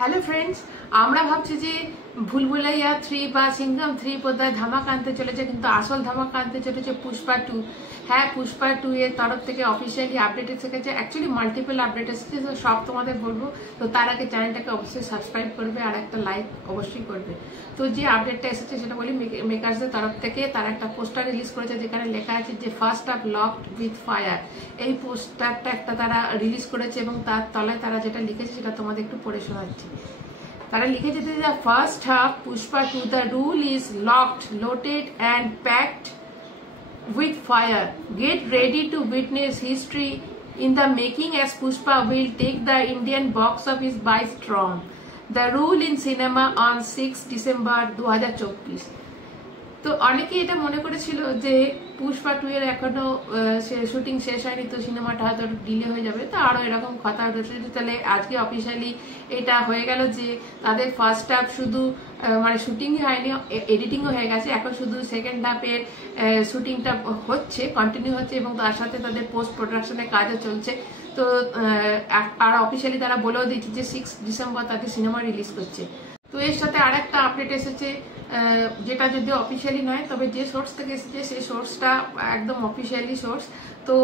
Hello friends, আমরা ভাবছি যে ভুলভুলাইয়া 3 বা সিংঘম 3 বোধহয় ধামাকা আনতে চলেছে, কিন্তু আসল ধামাকা আনতে চলেছে পুষ্পা 2। হ্যাঁ, পুষ্পা 2 এর তরফ থেকে অফিসিয়ালি আপডেট এসে গেছে। অ্যাকচুয়ালি মাল্টিপল আপডেট এসেছে, তো সব তোমাদের বলবো। তো তার আগে চ্যানেলটাকে অবশ্যই সাবস্ক্রাইব করবে আর একটা লাইক অবশ্যই করবে। তো যে আপডেটটা এসেছে সেটা বলি, মেকার্সদের তরফ থেকে তারা একটা পোস্টার রিলিজ করেছে যেখানে লেখা আছে যে first half locked with fire. এই পোস্টারটা একটা তারা রিলিজ করেছে এবং তার তলায় তারা যেটা লিখেছে সেটা তোমাদের একটু পড়ে শোনাচ্ছি। তারা লিখেছে যে first half Pushpa 2 the rule is locked, loaded and packed with fire. Get ready to witness history in the making as Pushpa will take the Indian box office by storm. The rule in cinema on 6 December 2024. তো অনেকেই এটা মনে করেছিল যে পুষ্পা 2 এর এখনো shooting শেষ হয়নি, তো সিনেমাটা হয়তো ডিলে হয়ে যাবে। তো আরো এরকম কথা উঠেছে। তাহলে আজকে অফিসিয়ালি এটা হয়ে গেল যে তাদের ফার্স্ট হাফ শুধু মানে শুটিংই হয়নি, এডিটিংও হয়ে গেছে। এখন শুধু সেকেন্ড হাফের শুটিংটা হচ্ছে, কন্টিনিউ হচ্ছে এবং তার সাথে তাদের পোস্ট প্রোডাকশনের কাজও চলছে। তো আর অফিসিয়ালি তারা বলেও দিচ্ছে যে 6 ডিসেম্বর তাদের সিনেমা রিলিজ করছে। তো এর সাথে আরেকটা আপডেট এসেছে, যেটা যদি অফিসিয়ালি নয় তবে যে সোর্স থেকে এসেছে সেই সোর্সটা একদম অফিসিয়ালি সোর্স। তো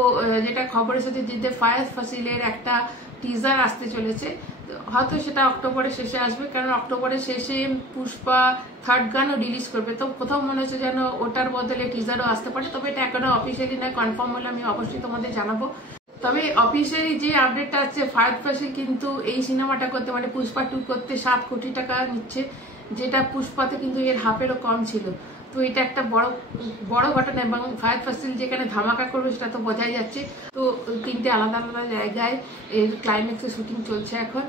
যেটা খবর এসেছে যে ফায়ার ফাসিলের একটা টিজার আসতে চলেছে, হয়তো সেটা অক্টোবরের শেষে আসবে, কারণ অক্টোবরের শেষে পুষ্পা থার্ড গানও রিলিজ করবে। তো কোথাও মনে হচ্ছে যেন ওটার বদলে টিজারও আসতে পারে, তবে এটা এখনো অফিসিয়ালি নয়। কনফার্ম হলে আমি অবশ্যই তোমাদের জানাবো। তবে অফিসিয়ালি যে আপডেটটা আছে, ফায়ার ফাসিল কিন্তু এই সিনেমাটা করতে মানে পুষ্পা 2 করতে 7 কোটি টাকা নিচ্ছে, যেটা পুষ্পাতে কিন্তু এর হাফেরও কম ছিল। তো এটা একটা বড় ঘটনা এবং ফায়ার ফাসিল যেখানে ধামাকা করবে সেটা তো বোঝাই যাচ্ছে। তো 3টে আলাদা আলাদা জায়গায় এর ক্লাইম্যাক্সের শুটিং চলছে এখন।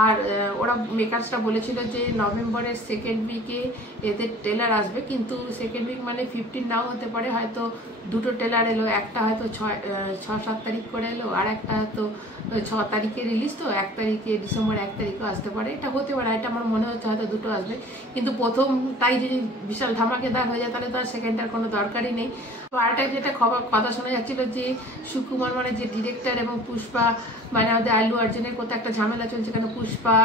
আর ওরা মেকার্সরা বলেছিল যে নভেম্বরের সেকেন্ড উইকে এদের ট্রেলার আসবে, কিন্তু সেকেন্ড উইক মানে 15 নাও হতে পারে। হয়তো দুটো ট্রেলার এলো, একটা হয়তো 6-7 তারিখ করে এলো, আর একটা হয়তো 6 তারিখে রিলিজ। তো 1 তারিখে ডিসেম্বর 1 তারিখও আসতে পারে, এটা হতে পারে। এটা আমার মনে হচ্ছে হয়তো দুটো আসবে, কিন্তু প্রথমটাই যদি বিশাল ধামাকেদার হয়ে যায় তাহলে তো আর সেকেন্ডটার কোনো দরকারই নেই। তো আরেকটা যেটা কথা শোনা যাচ্ছিল যে সুকুমার মানে যে ডিরেক্টর এবং পুষ্পা মানে আমাদের আল্লু অর্জুনের কোথাও একটা ঝামেলা চলছে, কেন পুষ্পা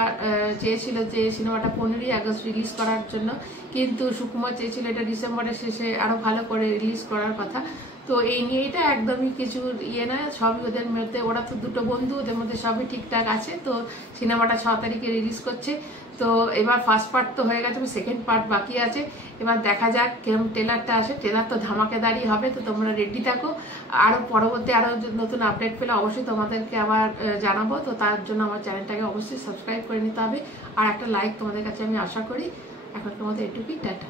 চেয়েছিল যে সিনেমাটা 15ই আগস্ট রিলিজ করার জন্য, কিন্তু সুকুমার চেয়েছিল এটা ডিসেম্বরের শেষে আরো ভালো করে রিলিজ করার কথা। তো এই নিয়ে এটা একদমই কিছু ইয়ে না, সবই ওদের মধ্যে, ওরা তো দুটো বন্ধু, ওদের মধ্যে সবই ঠিকঠাক আছে। তো সিনেমাটা 6 তারিখে রিলিজ করছে। তো এবার ফার্স্ট পার্ট তো হয়ে গেছে, সেকেন্ড পার্ট বাকি আছে। এবার দেখা যাক কেরম ট্রেলারটা আসে। ট্রেলার তো ধামাকেদারই হবে, তো তোমরা রেডি থাকো। আরো পরবর্তী আরো নতুন আপডেট পেলে অবশ্যই তোমাদেরকে আবার জানাবো। তো তার জন্য আমার চ্যানেলটাকে অবশ্যই সাবস্ক্রাইব করে নিতে হবে আর একটা লাইক তোমাদের কাছে আমি আশা করি। এখন তোমাদের এটুকুই, টাটা।